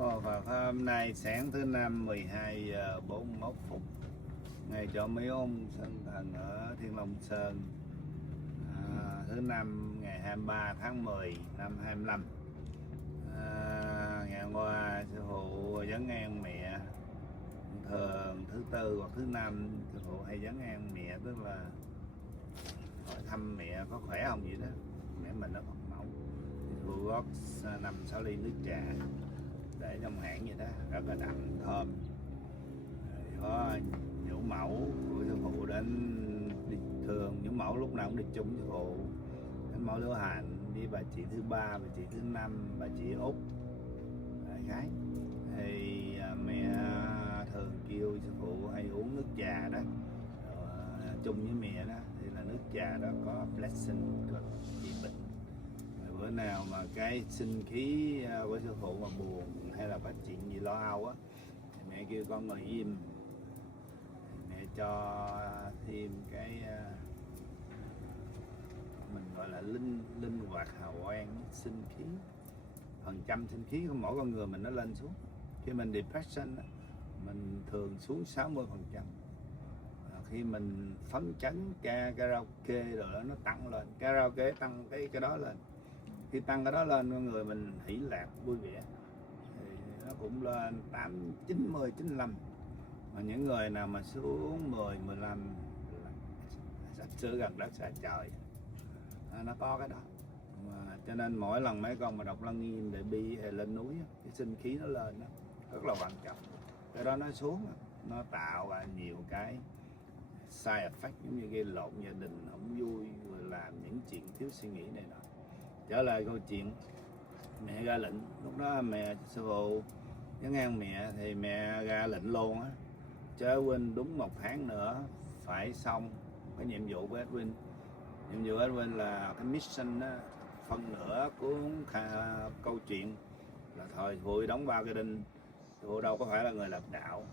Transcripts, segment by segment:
Ngồi vào hôm nay sáng thứ năm 12 giờ 41 phút, ngày cho mấy ông Sơn Thần ở Thiên Long Sơn, thứ năm ngày 23 tháng 10 năm 25. Ngày hôm qua sư phụ vấn an mẹ. Thường thứ tư hoặc thứ năm sư phụ hay vấn an mẹ, tức là hỏi thăm mẹ có khỏe không vậy đó. Mẹ mình nó Phật mẫu, sư phụ gót 5-6 ly nước trà để trong hãng vậy đó, rất là đậm thơm. Có nhũ mẫu của sư phụ đến đi, thường nhũ mẫu lúc nào cũng đi chung sư phụ, đến mẫu Lưu Hành đi bà chị thứ ba, bà chị thứ năm, bà chị Út đại khái. Thì mẹ thường kêu sư phụ hay uống nước trà đó chung với mẹ đó, thì là nước trà đó có blessing, có trị bệnh. Bữa nào mà cái sinh khí của sư phụ mà buồn hay là có chuyện gì lo âu á, thì mẹ kêu con ngồi im, mẹ cho thêm cái mình gọi là linh hoạt hào quang sinh khí, phần trăm sinh khí của mỗi con người mình nó lên xuống. Khi mình depression á, mình thường xuống 60%. Khi mình phấn chấn karaoke rồi đó, nó tăng lên, karaoke tăng cái đó lên. Khi tăng cái đó lên, con người mình hỷ lạc vui vẻ thì nó cũng lên 8, 90, 95. Mà những người nào mà xuống 10, 15 sắp sửa gần đất xa trời, nó có cái đó. Mà cho nên mỗi lần mấy con mà đọc Lăng Nghiêm để bi hay lên núi, cái sinh khí nó lên đó, rất là quan trọng. Cái đó nó xuống, nó tạo ra nhiều cái side effect, giống như gây lộn gia đình, không vui, rồi làm những chuyện thiếu suy nghĩ này nọ. Trở lại câu chuyện mẹ ra lệnh, lúc đó mẹ sư phụ vấn an mẹ thì mẹ ra lệnh luôn á, cho Edwin đúng 1 tháng nữa phải xong cái nhiệm vụ của Edwin. Nhiệm vụ Edwin là cái mission đó, phân nửa cuốn câu chuyện là thời hội đóng bao cái đinh. Sư phụ đâu có phải là người lập đạo.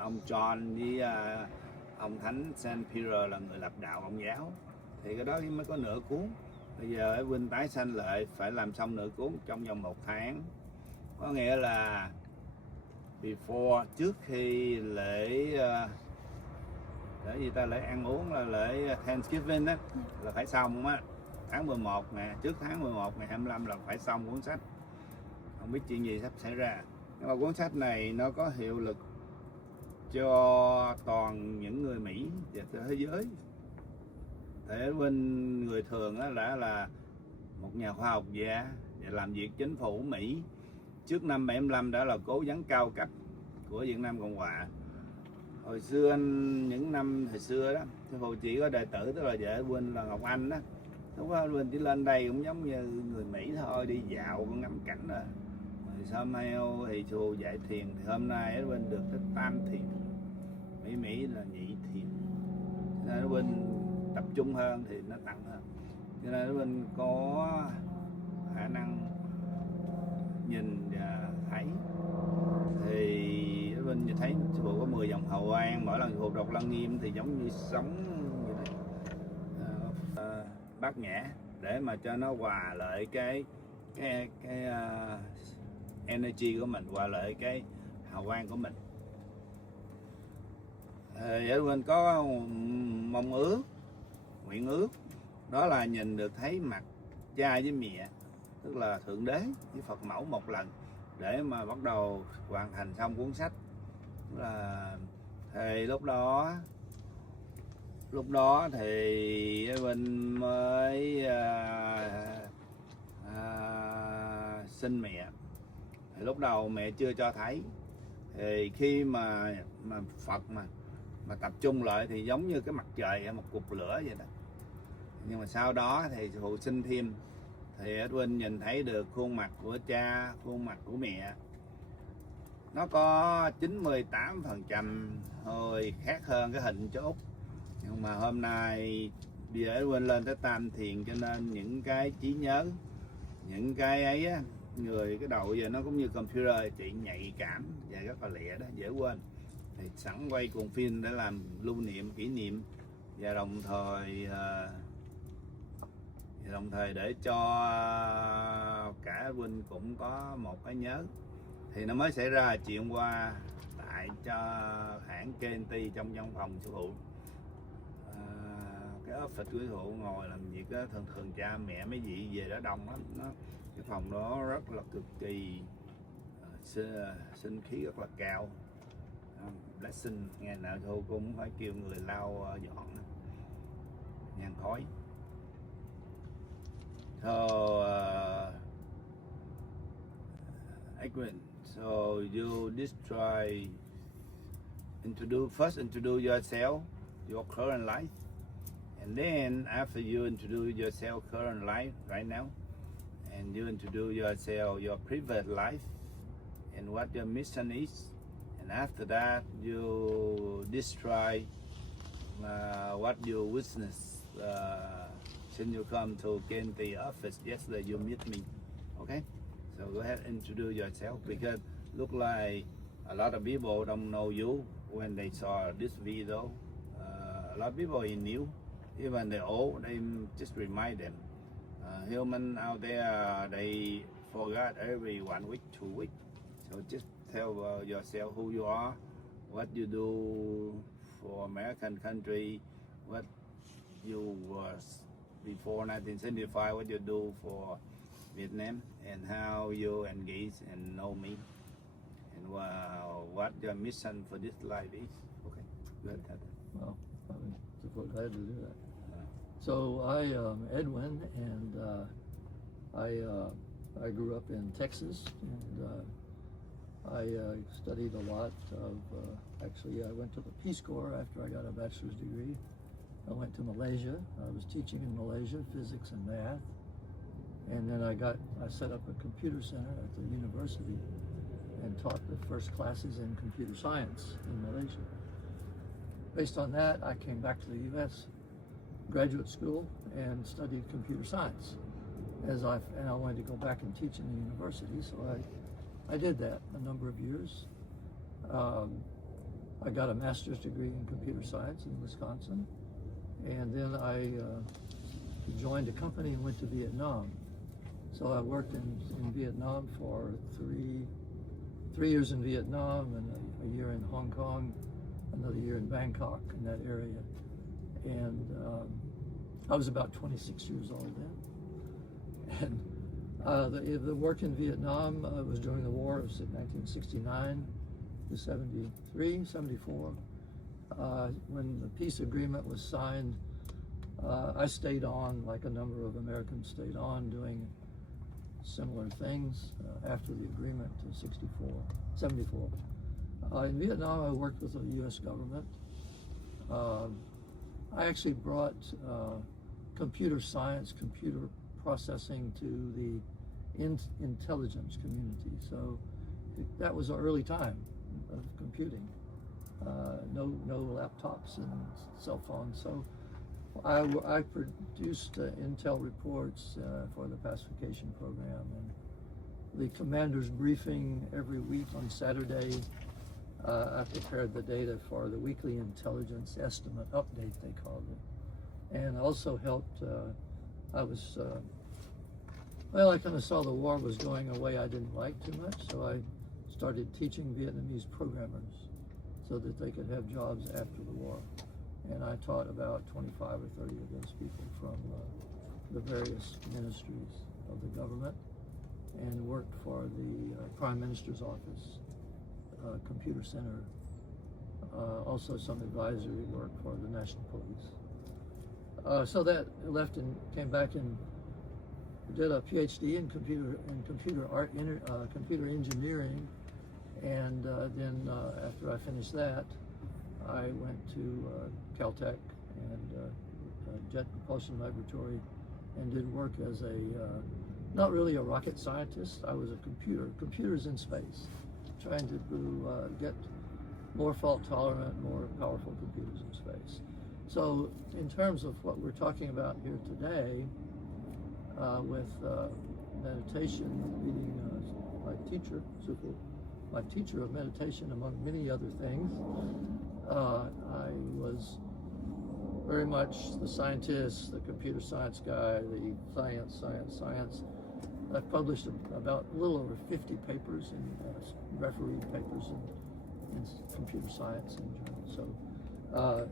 Ông John với ông Thánh Saint Peter là người lập đạo Công giáo, thì cái đó mới có nửa cuốn. Bây giờ Edwin tái sanh lại phải làm xong nửa cuốn trong vòng 1 tháng. Có nghĩa là before, trước khi lễ gì ta, lễ ăn uống là lễ Thanksgiving á, là phải xong á, tháng 11 nè, trước tháng 11 ngày 25 là phải xong cuốn sách. Không biết chuyện gì sắp xảy ra. Nhưng mà cuốn sách này nó có hiệu lực cho toàn những người Mỹ và thế giới. Thế bên người thường á là một nhà khoa học gia và làm việc chính phủ Mỹ trước năm 75, đã là cố vấn cao cấp của Việt Nam Cộng Hòa. Hồi xưa những năm hồi xưa đó, sư phụ chỉ có đệ tử, tức là vợ Edwin là Ngọc Anh đó. Lúc đó Edwin chỉ lên đây cũng giống như người Mỹ thôi, đi dạo con ngắm cảnh rồi. Rồi sau Mail thì sư phụ dạy thiền, thì hôm nay Edwin được cái tam thiền, Mỹ là nhị thiền, nên Edwin tập trung hơn thì nó tăng hơn. Cho nên Edwin có khả năng nhìn và thấy. Thì Edwin thấy sư phụ có 10 dòng hào quang, mỗi lần sư phụ đọc Lăng Nghiêm thì giống như sống vậy đó. Bát nhã để mà cho nó hòa lại cái energy của mình, hòa lại cái hào quang của mình. Edwin có mong ước, nguyện ước, đó là nhìn được thấy mặt cha với mẹ, tức là Thượng Đế với Phật mẫu một lần, để mà bắt đầu hoàn thành xong cuốn sách. Là thì lúc đó thì Edwin mới sinh mẹ. Thì lúc đầu mẹ chưa cho thấy. Thì khi mà Phật mà tập trung lại thì giống như cái mặt trời hay một cục lửa vậy đó. Nhưng mà sau đó thì phụ sinh thêm, thì Edwin nhìn thấy được khuôn mặt của cha, khuôn mặt của mẹ. Nó có 98% hơi khác hơn cái hình chú Út. Nhưng mà hôm nay bây giờ Edwin lên tới tam thiền, cho nên những cái trí nhớ, những cái ấy á, người cái đầu giờ nó cũng như computer, chị nhạy cảm và rất là lẹ đó, dễ quên. Thì sẵn quay cuộn phim để làm lưu niệm, kỷ niệm, và đồng thời Thì đồng thời để cho cả Edwin cũng có một cái nhớ, thì nó mới xảy ra chuyện qua tại cho hãng KNT trong văn phòng sư phụ. Cái office của sư phụ ngồi làm việc đó, thường thường cha mẹ mấy vị về đó đông lắm, cái phòng đó rất là cực kỳ sinh khí rất là cao. Blessing ngày nào thôi cũng phải kêu người lau dọn nhang khói. So Edwin, so you first introduce yourself, your current life, and then after you introduce yourself current life right now, and you introduce yourself your previous life and what your mission is, and after that you describe what you witnessed since you come to KNT office yesterday. You meet me, okay? So go ahead and introduce yourself, because look like a lot of people don't know you when they saw this video. A lot of people is new, even the old, they just remind them. Human out there, they forgot every 1 week, 2 weeks. So just tell yourself who you are, what you do for American country, what you was before 1975, what you do for Vietnam, and how you engage and know me, and what your mission for this life is. Okay, good. Well, I'm glad to do that. So I am Edwin, and I grew up in Texas, and I studied a lot of, actually I went to the Peace Corps after I got a bachelor's degree. I went to Malaysia. I was teaching in Malaysia, physics and math. And then I set up a computer center at the university and taught the first classes in computer science in Malaysia. Based on that, I came back to the US graduate school and studied computer science. And I wanted to go back and teach in the university, so I did that a number of years. I got a master's degree in computer science in Wisconsin, and then I joined a company and went to Vietnam. So I worked in Vietnam for three years in Vietnam, and a year in Hong Kong, another year in Bangkok, in that area. And I was about 26 years old then. And the work in Vietnam was during the war of 1969 to 73, 74. When the peace agreement was signed, I stayed on, like a number of Americans stayed on, doing similar things after the agreement to 74. In Vietnam, I worked with the U.S. government. I actually brought computer science, computer processing to the intelligence community. So that was an early time of computing. No laptops and cell phones. So I produced intel reports for the pacification program, and the commander's briefing every week on Saturday. I prepared the data for the weekly intelligence estimate update, they called it, and also helped. I kind of saw the war was going a way I didn't like too much, so I started teaching Vietnamese programmers so that they could have jobs after the war. And I taught about 25 or 30 of those people from the various ministries of the government, and worked for the Prime Minister's office, computer center, also some advisory work for the National Police. So that left and came back and did a PhD in computer engineering, and then after I finished that, I went to Caltech and Jet Propulsion Laboratory and did work as not really a rocket scientist. I was a computers in space, trying to get more fault tolerant, more powerful computers in space. So in terms of what we're talking about here today, with meditation, meeting my teacher, Sufu, my teacher of meditation, among many other things, I was very much the scientist, the computer science guy, the science. I've published about a little over 50 papers in refereed papers in computer science in journals. So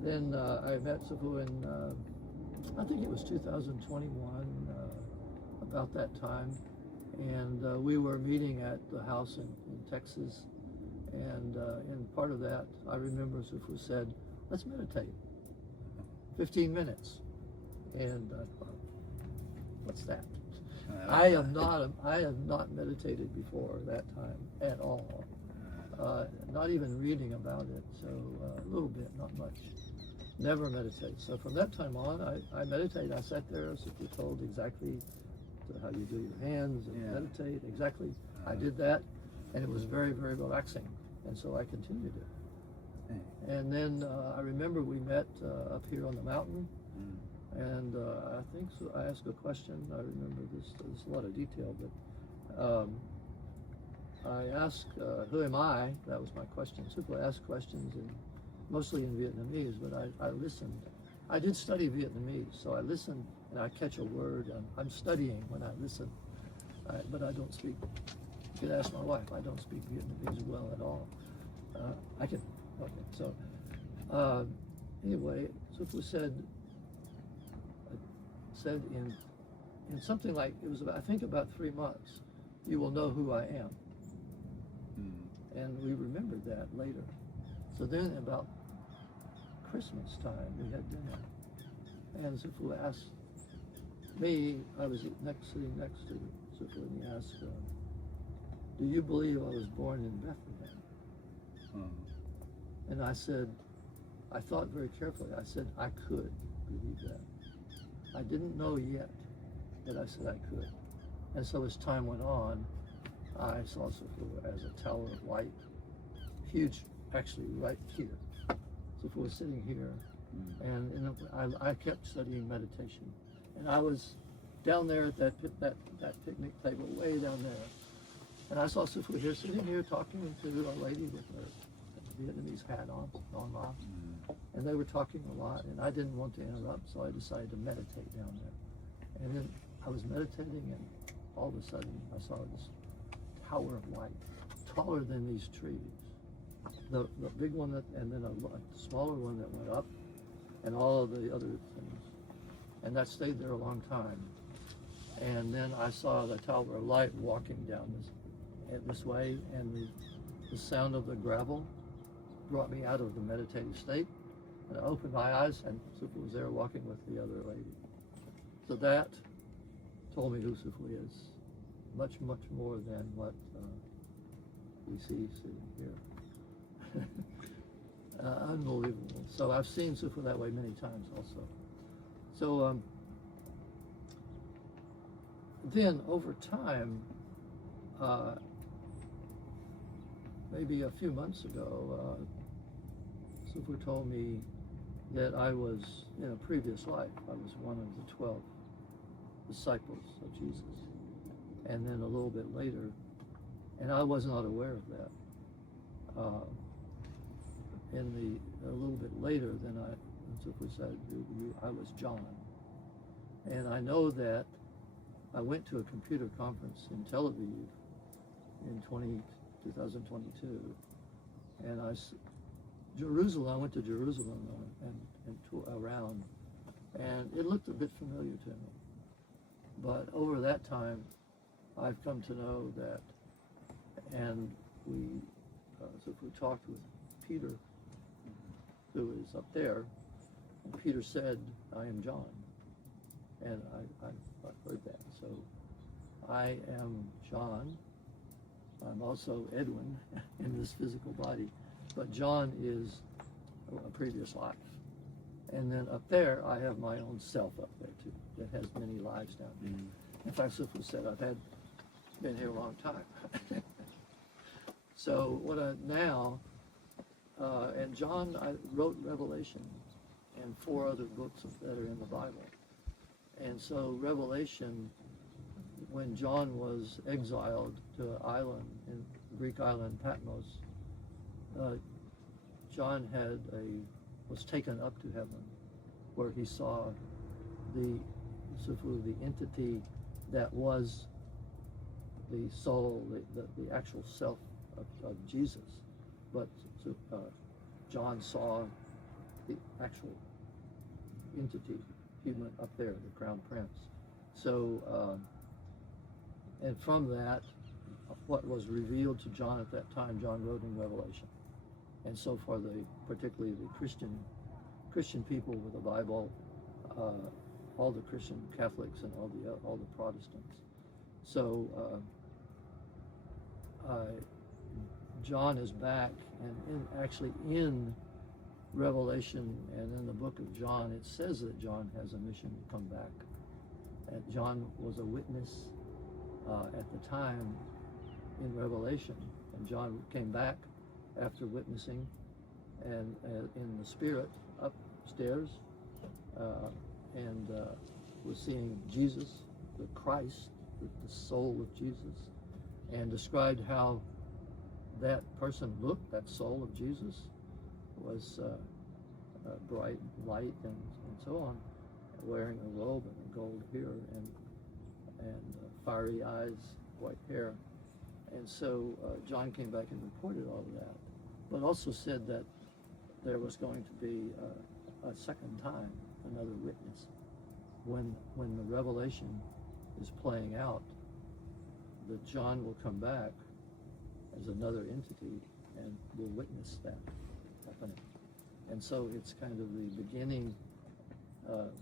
then I met Sifu in, I think it was 2021, about that time. And we were meeting at the house in Texas. And in part of that, I remember Sifu said, let's meditate, 15 minutes. And I thought, what's that? I have not meditated before that time at all. Not even reading about it, so a little bit, not much. Never meditate. So from that time on, I meditate. I sat there, as if you told exactly how you do your hands and meditate. Exactly. I did that, and it was very, very relaxing. And so I continued it. And then I remember we met up here on the mountain. And I think so, I asked a question. I remember this. There's a lot of detail, but I asked, "Who am I?" That was my question. Sifu asked questions, mostly in Vietnamese, but I listened. I did study Vietnamese, so I listened and I catch a word. I'm studying when I listen, but I don't speak. You could ask my wife. I don't speak Vietnamese well at all. I can. Okay. So anyway, Sifu said in something like, it was about, I think about 3 months, you will know who I am. And we remembered that later. So then about Christmas time, we had dinner. And Sifu asked me, I was sitting next to Sifu, and he asked, do you believe I was born in Bethlehem? And I said, I thought very carefully. I said, I could believe that. I didn't know yet, but I said I could. And so as time went on, I saw Sifu as a tower of light, huge, actually right here. Sifu was sitting here, and I kept studying meditation. And I was down there at that picnic table, way down there. And I saw Sifu here, sitting here, talking to a lady with a Vietnamese hat on, and they were talking a lot, and I didn't want to interrupt, so I decided to meditate down there. And then I was meditating, and all of a sudden I saw this tower of light, taller than these trees. The big one, and then a smaller one that went up, and all of the other things. And that stayed there a long time. And then I saw the tower of light walking down this way, and the sound of the gravel brought me out of the meditative state. And I opened my eyes, and Sifu was there walking with the other lady. So that told me who Sifu is, much, much more than what we see sitting here. Unbelievable. So I've seen Sifu that way many times also. So then over time, maybe a few months ago, Sifu told me that I was, in a previous life, I was one of the 12 disciples of Jesus. And then a little bit later, and I was not aware of that. A little bit later, then Sifu said, I was John. And I know that I went to a computer conference in Tel Aviv in 2022, and I went to Jerusalem and around, and it looked a bit familiar to me. But over that time, I've come to know that, and so if we talked with Peter, who is up there, and Peter said, I am John. And I've heard that. So I am John. I'm also Edwin in this physical body. But John is a previous life. And then up there, I have my own self up there too, that has many lives down there. In fact, Sifu said, I've been here a long time. So and John, I wrote Revelation and 4 other books that are in the Bible. And so Revelation, when John was exiled to an island, in the Greek island Patmos, John had was taken up to heaven, where he saw the entity that was the soul, the actual self of Jesus. But John saw the actual entity, human up there, the crown prince. So, and from that, what was revealed to John at that time, John wrote in Revelation. And so for particularly the Christian people with the Bible, all the Christian Catholics and all the Protestants. So John is back, and actually in Revelation and in the book of John, it says that John has a mission to come back. And John was a witness at the time in Revelation, and John came back after witnessing and in the spirit upstairs and was seeing Jesus, the Christ, the soul of Jesus, and described how that person looked, that soul of Jesus was bright light and so on, wearing a robe and a gold hair and fiery eyes, white hair. And so John came back and reported all of that, but also said that there was going to be a second time, another witness. When the revelation is playing out, that John will come back as another entity and will witness that happening. And so it's kind of the beginning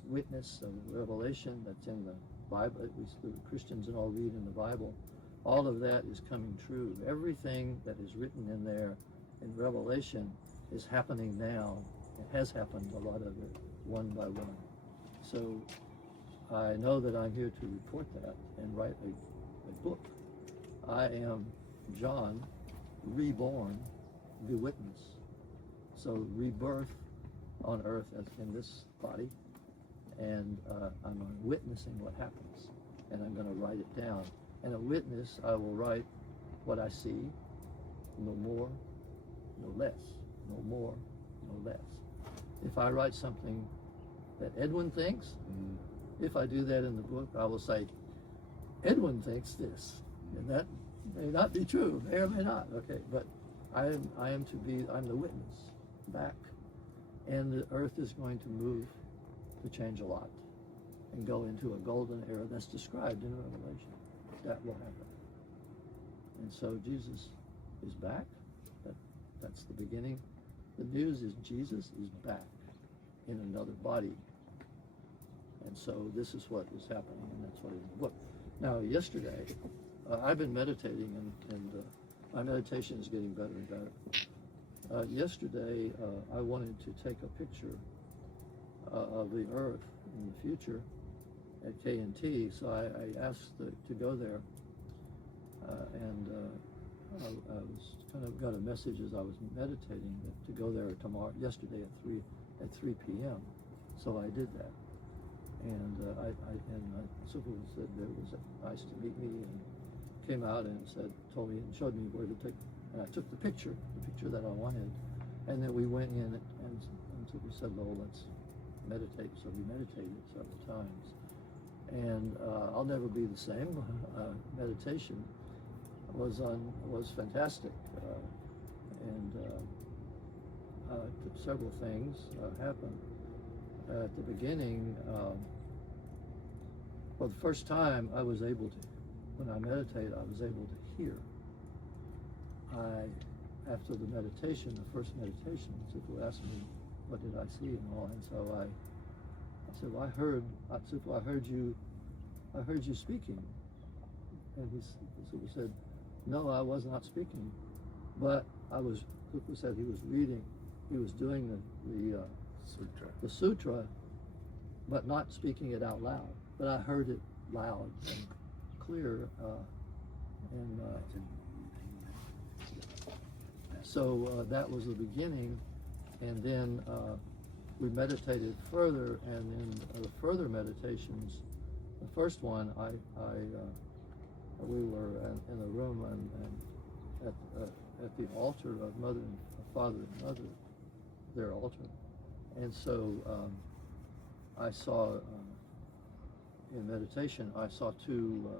witness of revelation that's in the Bible. The Christians and all read in the Bible. All of that is coming true. Everything that is written in there in Revelation is happening now. It has happened, a lot of it, one by one. So I know that I'm here to report that and write a book. I am John, reborn, the witness. So rebirth on earth as in this body, and I'm witnessing what happens, and I'm going to write it down. And a witness, I will write what I see, no more, no less, no more, no less. If I write something that Edwin thinks, if I do that in the book, I will say, Edwin thinks this, and that may not be true, may or may not, okay, but I'm the witness back, and the earth is going to move to change a lot and go into a golden era that's described in Revelation. That will happen. And so Jesus is back. That's the beginning. The news is Jesus is back in another body. And so this is what is happening, and that's what is in the book. Now, yesterday, I've been meditating, and my meditation is getting better and better. Yesterday, I wanted to take a picture of the Earth in the future at K&T, so I asked to go there, and I was kind of got a message as I was meditating that to go there yesterday at 3 p.m. So I did that, and Super said it was nice to meet me, and came out and told me and showed me where to take, and I took the picture that I wanted, and then we went in and Super said, "Well, let's meditate." So we meditated several times, and I'll never be the same. Meditation was fantastic, and several things happened at the beginning. Well, the first time I was able to, when I meditate, I was able to hear. After the meditation, the first meditation, Sufu asked me, what did I see and all, and so I said, well, Sufu, I heard you speaking. And Sufu said, no, I was not speaking, but Sufu said he was reading, he was doing the sutra, but not speaking it out loud. But I heard it loud and clear, so that was the beginning, and then we meditated further, and in the further meditations, the first one, we were in a room and at the altar of Mother and Father and Mother, their altar, And so I saw, in meditation, I saw two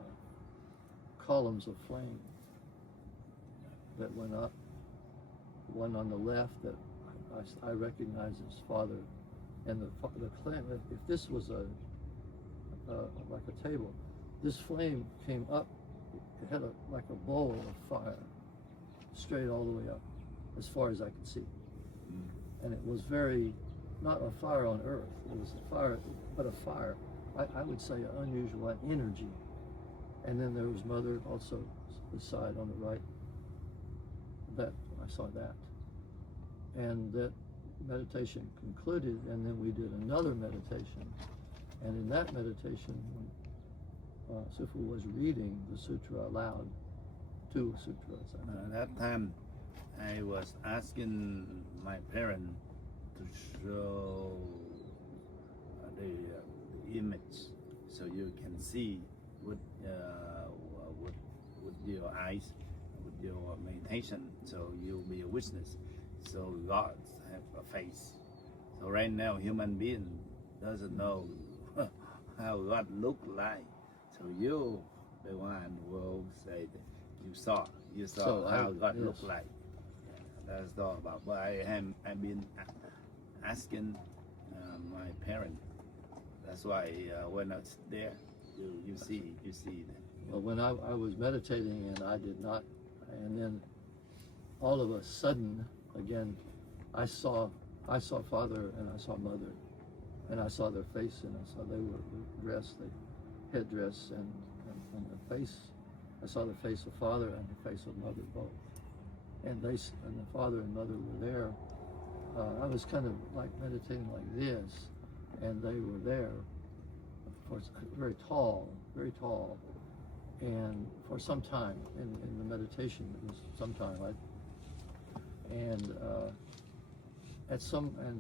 columns of flame that went up. One on the left that I recognize as Father, and the flame. If this was like a table, this flame came up. It had like a bowl of fire, straight all the way up, as far as I could see. And it was not a fire on earth. It was a fire, but a fire. I would say an unusual energy. And then there was Mother also beside on the right. That I saw that. And that meditation concluded, and then we did another meditation. And in that meditation, Sifu was reading the sutra aloud, two sutras. That time, I was asking my parents to show the image, so you can see with your eyes, with your meditation, so you'll be a witness. So God have a face. So right now, human being doesn't know how God look like. So you, the one, will say that you saw so how God yes. looked like. That's all about. But I've been asking my parents. That's why when I was there, you see that. Well, when I was meditating and I did not, and then all of a sudden, again, I saw Father and I saw Mother, and I saw their face, and I saw they were dressed, the headdress and the face. I saw the face of Father and the face of Mother both, and the Father and Mother were there. I was kind of like meditating like this, and they were there. Of course, very tall, and for some time in the meditation, it was some time.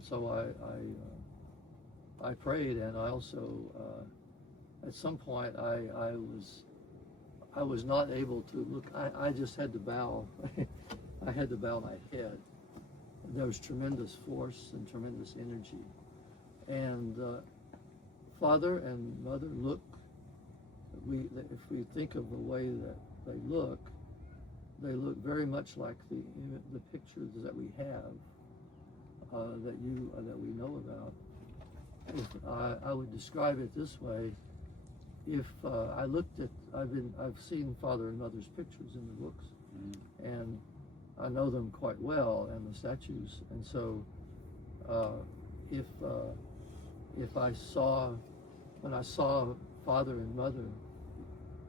So I prayed, and I also at some point I was not able to look. I just had to bow. I had to bow my head. There was tremendous force and tremendous energy, and Father and Mother look. If we think of the way that they look very much like the pictures that we have that we know about. If I would describe it this way: if I looked at, I've seen Father and Mother's pictures in the books, and I know them quite well, and the statues. And so, if when I saw Father and Mother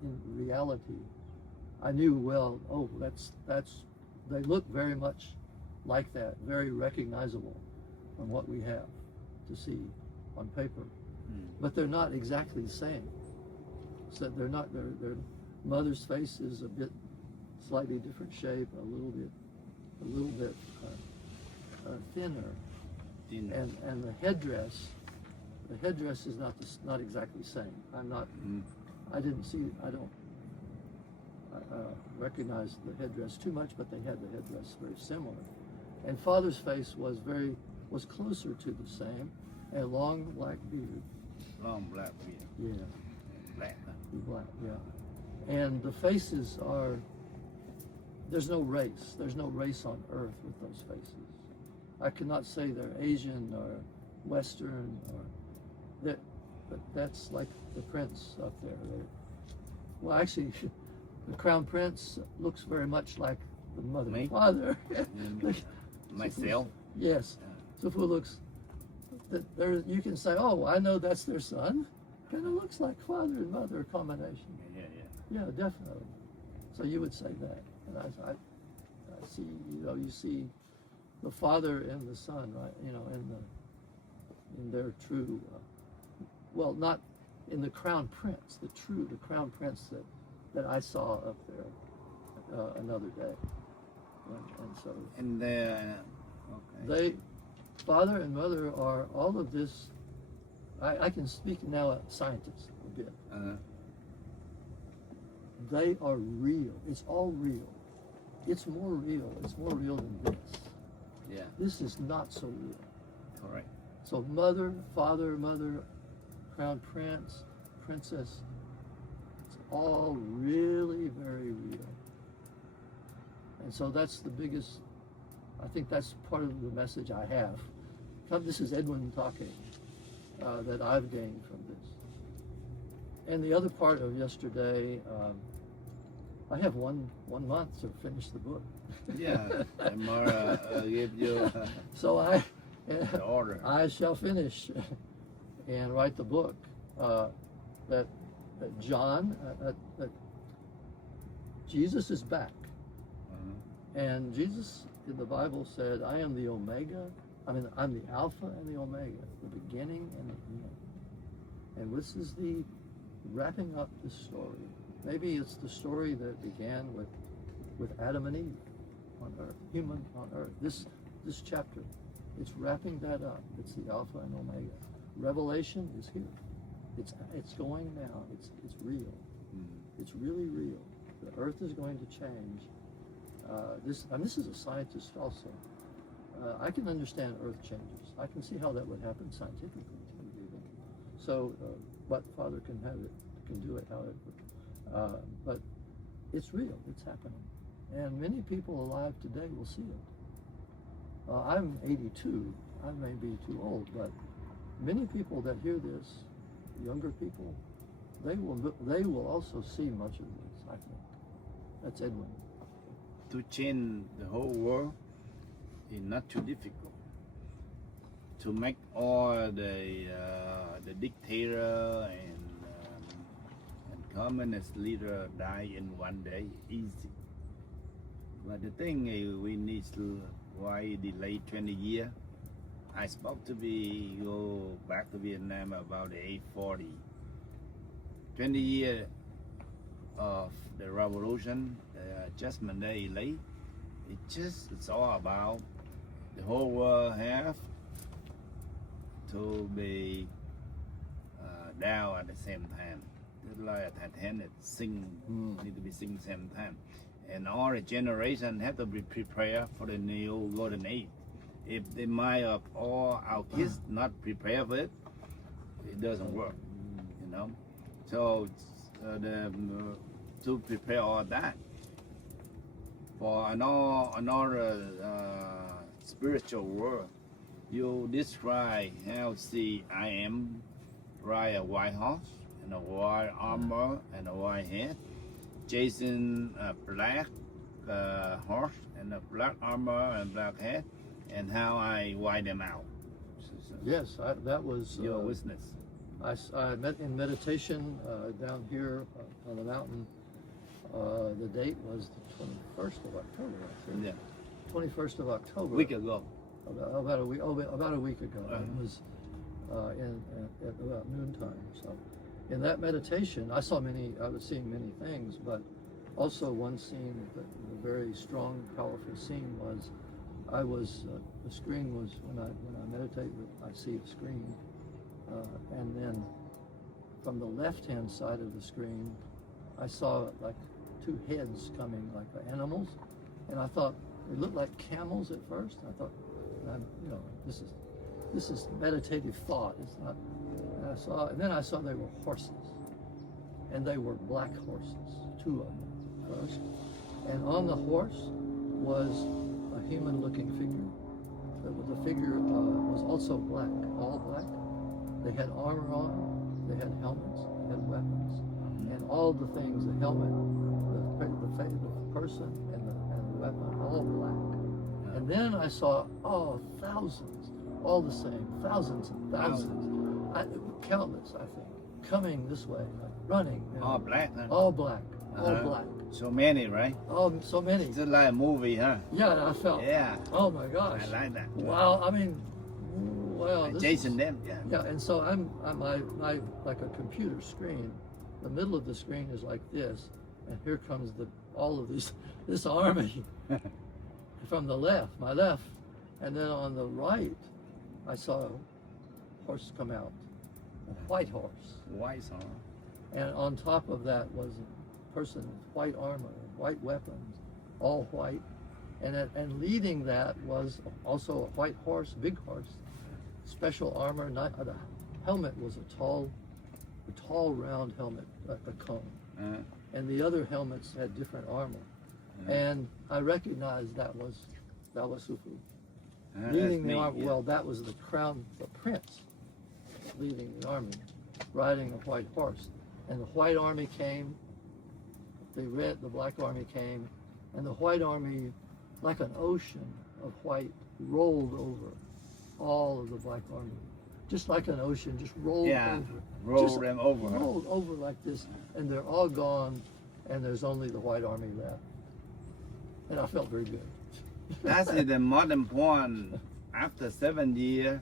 in reality, I knew, well, oh, they look very much like that, very recognizable from what we have to see on paper, but they're not exactly the same. So their Mother's face is a bit slightly different shape, a little bit thinner, and the headdress is not exactly the same. I don't recognize the headdress too much, but they had the headdress very similar. And Father's face was closer to the same, a long black beard. Long black beard. Yeah. Black. Yeah. And the faces there's no race. There's no race on earth with those faces. I cannot say they're Asian or Western but that's like the prince up there. Well, actually, the Crown Prince looks very much like the Mother and Father. Myself? Yes. Sifu looks, there you can say, oh, I know that's their son. Kind of looks like Father and Mother combination. Yeah, definitely. So you would say that. And I see, you see the Father and the Son, right? In their true, well, not in the Crown Prince, the Crown Prince that I saw up there another day. And so. And they, Father and Mother are all of this. I can speak now as scientist a bit. They are real. It's all real. It's more real. It's more real than this. Yeah. This is not so real. Correct. So mother, father, mother, crown prince, princess, it's all really very real. And so that's the biggest, I think that's part of the message I have. This is Edwin talking, that I've gained from this. And the other part of yesterday, I have one month to finish the book. Yeah, tomorrow give you So the order. I shall finish and write the book that John, that Jesus is back. And Jesus in the Bible said, I am the Omega, I'm the Alpha and the Omega, the beginning and the end. And this is the wrapping up this story. Maybe it's the story that began with Adam and Eve on earth, human on earth. This chapter, it's wrapping that up. It's the Alpha and Omega. Revelation is here. It's going now. It's real. It's really real. The earth is going to change. This is a scientist also. I can understand earth changes. I can see how that would happen scientifically. So, but Father can do it however. But it's real. It's happening. And many people alive today will see it. I'm 82. I may be too old, but many people that hear this, younger people, they will also see much of this, I think. That's Edwin. To change the whole world is not too difficult. To make all the dictator and communist leader die in one day, easy. But the thing is, we need to why delay 20 years. I supposed to go back to Vietnam about the age 40. 20 years of the revolution, the adjustment day late. It's all about the whole world have to be down at the same time. Just like a Titanic need to be sing same time. And all the generation have to be prepared for the new golden age. If the mind of all our kids not prepared for it, it doesn't work, you know. So to prepare all that for another spiritual world, you describe how see I am ride a white horse and a white armor and a white head, chasing a black horse and a black armor and black head, and how I wipe them out. Yes, that was your witness. I met in meditation down here on the mountain. The date was the 21st of October, I think. Yeah. 21st of October. A week ago. About a week ago. It was at about noontime. So, in that meditation, I was seeing many things, but also one scene, the very strong, powerful scene was, the screen was, when I meditate, I see a screen, and then from the left-hand side of the screen, I saw like two heads coming like animals, and I thought it looked like camels at first. I thought, this is meditative thought. It's not. And then I saw they were horses, and they were black horses, two of them first, and on the horse was a human-looking figure. The figure was also black, all black. They had armor on, they had helmets, they had weapons, and all the things, the helmet, the person, and the weapon, all black. And then I saw, thousands, all the same, thousands and thousands, countless, I think, coming this way, like running. All black, huh? All black, all black. So many, right? Oh, so many. Just like a movie, huh? Yeah, I felt. Yeah. Oh my gosh. I like that. Wow, Chasing them, yeah. Yeah, and so I'm like a computer screen. The middle of the screen is like this, and here comes all of this army from the left, my left, and then on the right, I saw a horse come out, a white horse. White horse. And on top of that was a person with white armor, white weapons, all white, and leading that was also a white horse, big horse, special armor. Not, the helmet was a tall round helmet, like a cone. And the other helmets had different armor. And I recognized that was Sufu. Leading the army, well, that was the prince leading the army, riding a white horse. And the white army came, the black army came, and the white army, like an ocean of white, rolled over all of the black army. Just like an ocean, just rolled over. Rolled them over. Rolled over like this, and they're all gone, and there's only the white army left. And I felt very good. That's the modern point. After 7 years,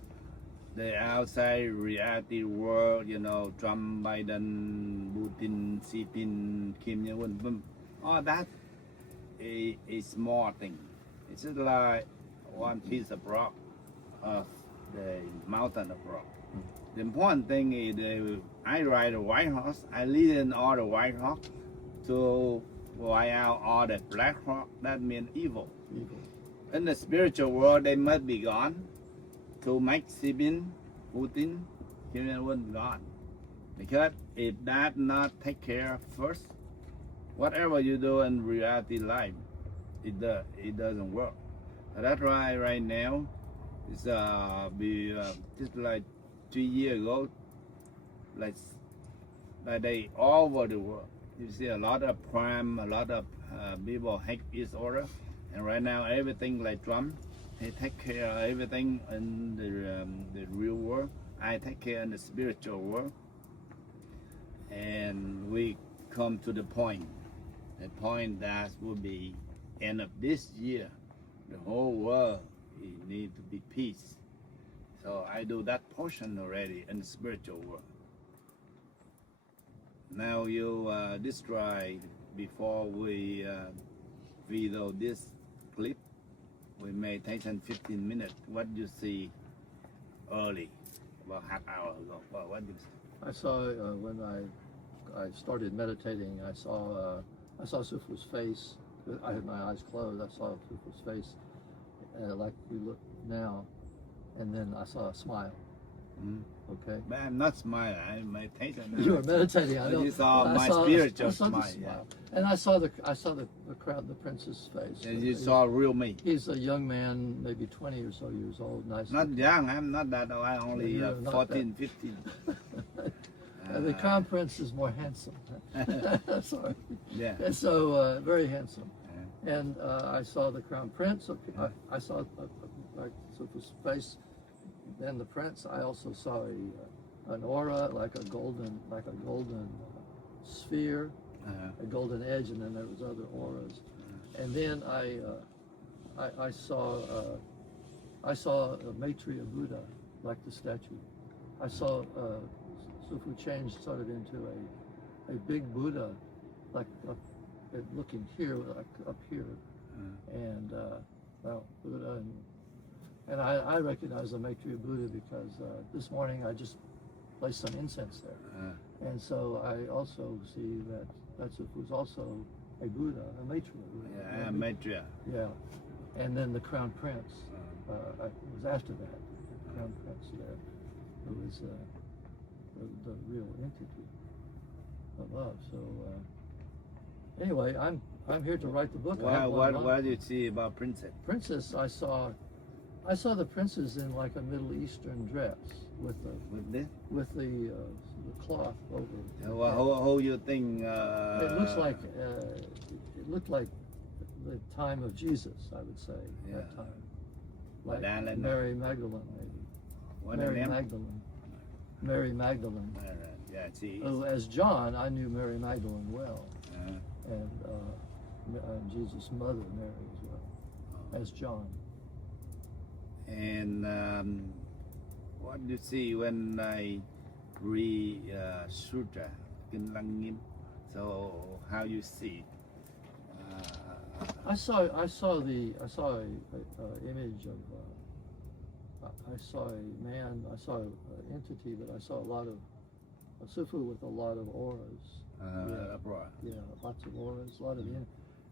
the outside reality world, you know, Trump, Biden, Putin, Xi Jinping, Kim Jong-un, all that a small thing. It's just like one piece of rock of the mountain of rock. The important thing is I ride a white horse. I lead in all the white horse to wipe out all the black horse. That means evil. In the spiritual world, they must be gone to make Xi Jinping, Putin, Kim Jong-un gone. Because if that not take care first, whatever you do in reality life, it doesn't work. So that's why right now, it's just like 3 years ago, like they all over the world. You see a lot of crime, a lot of people hate each other. And right now, everything like Trump, he take care of everything in the real world. I take care in the spiritual world. And we come to the point that will be end of this year. The whole world need to be peace. So I do that portion already in the spiritual world. Now you destroy before we video this clip. We may take 10-15 minutes. What do you see early, about half hour ago? Well, what do you see? I saw when I started meditating, I saw Sufu's face. I had my eyes closed. I saw Sufu's face, like we look now, and then I saw a smile. Okay. But I'm not smiling. I'm meditating. You were meditating. I know. You saw my spiritual smile. Yeah. And I saw the crowd, the prince's face. And you saw real me. He's a young man, maybe 20 or so years old. Nice. Not young. I'm not that old. I'm only 14, 15. The crown prince is more handsome. Sorry. Yeah. And so very handsome. And I saw the crown prince. I saw Sufu's face. Then the prince. I also saw an aura, like a golden sphere, a golden edge, and then there was other auras. And then I saw a Maitreya Buddha, like the statue. I saw Sufu changed sort of into a big Buddha, like looking here, like up here, and Buddha. And I recognize the Maitreya Buddha because this morning I just placed some incense there. And so I also see that Sufu's also a Buddha, a Maitreya Buddha. Yeah, Maitreya. Yeah. And then the crown prince was after that. The crown prince there, who was the real entity above. So anyway, I'm here to write the book. What do you see about princess? Princess, I saw the princess in like a Middle Eastern dress with the cloth over. How you think? It looked like the time of Jesus, I would say. Yeah. That time, like Mary Magdalene, maybe. Mary Magdalene. Yeah, see. Oh, as John, I knew Mary Magdalene well, and Jesus' mother Mary as well, as John. And what do you see when I read Sutra, Kinh Lăng Nghiêm? So how you see? I saw a image of. I saw a man. I saw an entity, but I saw a lot of a Sufu with a lot of auras. Yeah, lots of auras, a lot of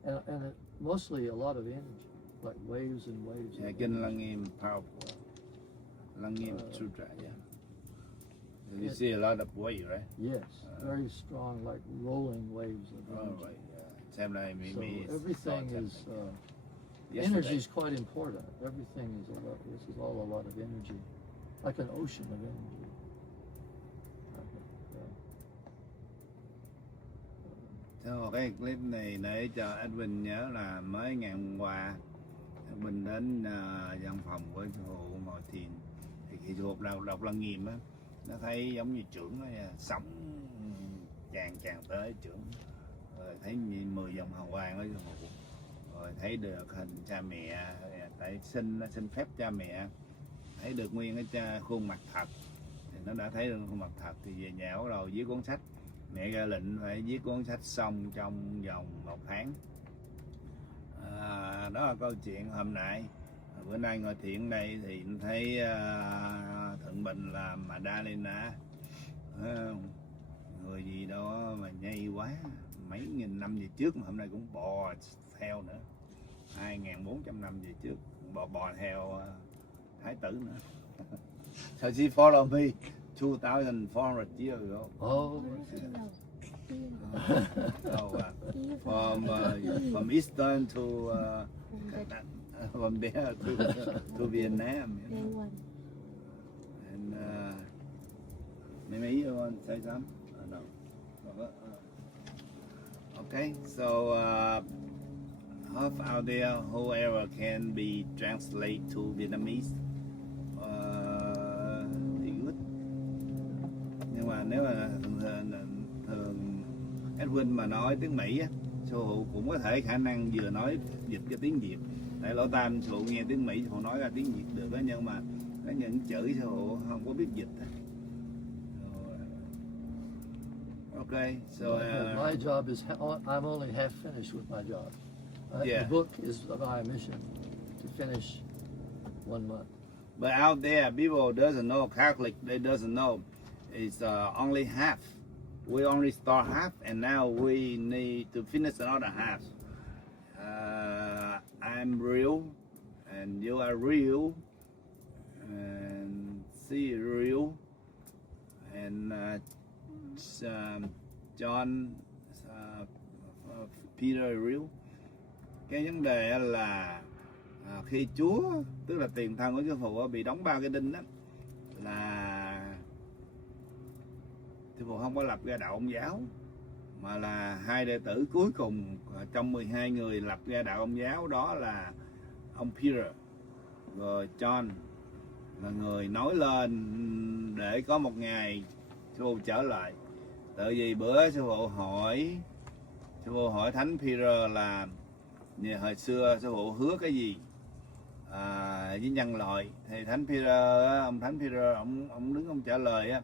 and mostly a lot of energy. Like waves and waves. Yeah, Kinh Lăng Nghiêm, powerful. Lăng Nghiêm Sutra, yeah. You see a lot of weight, right? Yes, very strong, like rolling waves of energy. Oh, right. Same like me. So everything is Yesterday. energy is quite important. Everything is a lot. This is all a lot of energy, like an ocean of energy. So cái clip này để cho Edwin nhớ là mới ngày hôm qua Edwin đến văn phòng của sư phụ ngồi thiền, thì khi sư phụ đọc Lăng Nghiêm á, nó thấy giống như trưởng nó sống tràn tới trưởng, rồi thấy như 10 dòng hào quang với sư phụ, rồi thấy được hình cha mẹ, tại xin phép cha mẹ, thấy được nguyên cái khuôn mặt thật, thì nó đã thấy được khuôn mặt thật, thì về nhà bắt đầu viết cuốn sách. Mẹ ra lệnh phải viết cuốn sách xong trong vòng 1 tháng. Đó là câu chuyện hôm nay. Bữa nay ngồi thiền đây thì thấy Thượng Bình là Madalena, người gì đó mà nhây quá, mấy nghìn năm về trước mà hôm nay cũng bò theo nữa, 2.400 năm về trước bò theo Thái tử nữa. So she follow me 2,400 years ago. Oh, from Eastern to from there to Vietnam. You know? And maybe you want to say something? No. Okay, so half out there, whoever can be translate to Vietnamese. Nhưng mà nếu mà thường Edwin mà nói tiếng Mỹ á, sư phụ cũng có thể khả năng vừa nói dịch cho tiếng Việt. Tại lỗ tai sư phụ nghe tiếng Mỹ, sư phụ nói ra tiếng Việt được đó, nhưng mà có những chữ sư phụ không có biết dịch. Okay, so my job is I'm only half finished with my job. Yeah. The book is my mission to finish 1 month. But out there, people doesn't know Catholic. They doesn't know it's only half. We only start half, and now we need to finish another half. I'm real, and you are real, and she is real, and John, Peter is real. Cái vấn đề là khi Chúa, tức là tiền thân của sư phụ bị đóng 3 cái đinh đó, là sư phụ không có lập ra đạo Ông giáo, mà là 2 đệ tử cuối cùng trong 12 người lập ra đạo Ông giáo, đó là ông Peter rồi John, là người nói lên để có một ngày sư phụ trở lại. Tại vì bữa sư phụ hỏi Thánh Peter là hồi xưa sư phụ hứa cái gì với nhân loại, thì ông Thánh Peter ông đứng ông trả lời á,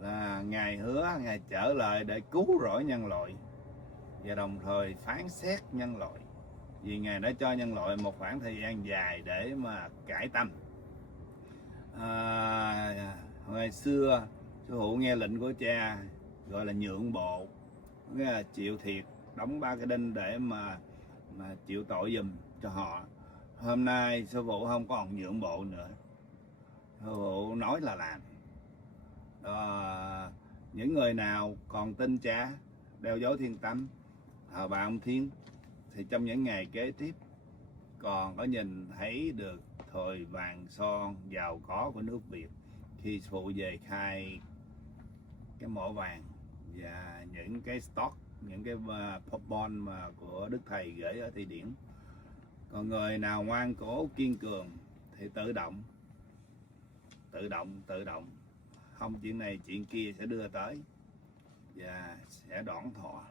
là Ngài hứa Ngài trở lại để cứu rỗi nhân loại và đồng thời phán xét nhân loại, vì Ngài đã cho nhân loại một khoảng thời gian dài để mà cải tâm. Hồi xưa sư phụ nghe lệnh của cha gọi là nhượng bộ, nghĩa là chịu thiệt, đóng 3 cái đinh để mà chịu tội giùm cho họ. Hôm nay sư phụ không còn nhượng bộ nữa, sư phụ nói là làm. Những người nào còn tin cha, đeo dấu thiên tâm, thờ bà ông Thiên, thì trong những ngày kế tiếp còn có nhìn thấy được thời vàng son giàu có của nước Việt khi sư phụ về khai cái mỏ vàng và những cái stock, những cái bond mà của Đức Thầy gửi ở Thụy Điển. Còn người nào ngoan cố kiên cường thì tự động, không chuyện này chuyện kia sẽ đưa tới và sẽ đoạn thọ.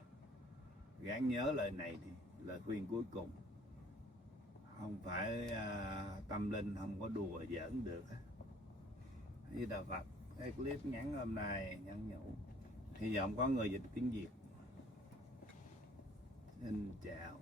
Gắng nhớ lời này đi, lời khuyên cuối cùng. Không phải tâm linh không có đùa giỡn được. Với Đạo Phật, cái clip ngắn hôm nay nhắn nhủ, hy vọng có người dịch tiếng Việt. Xin chào.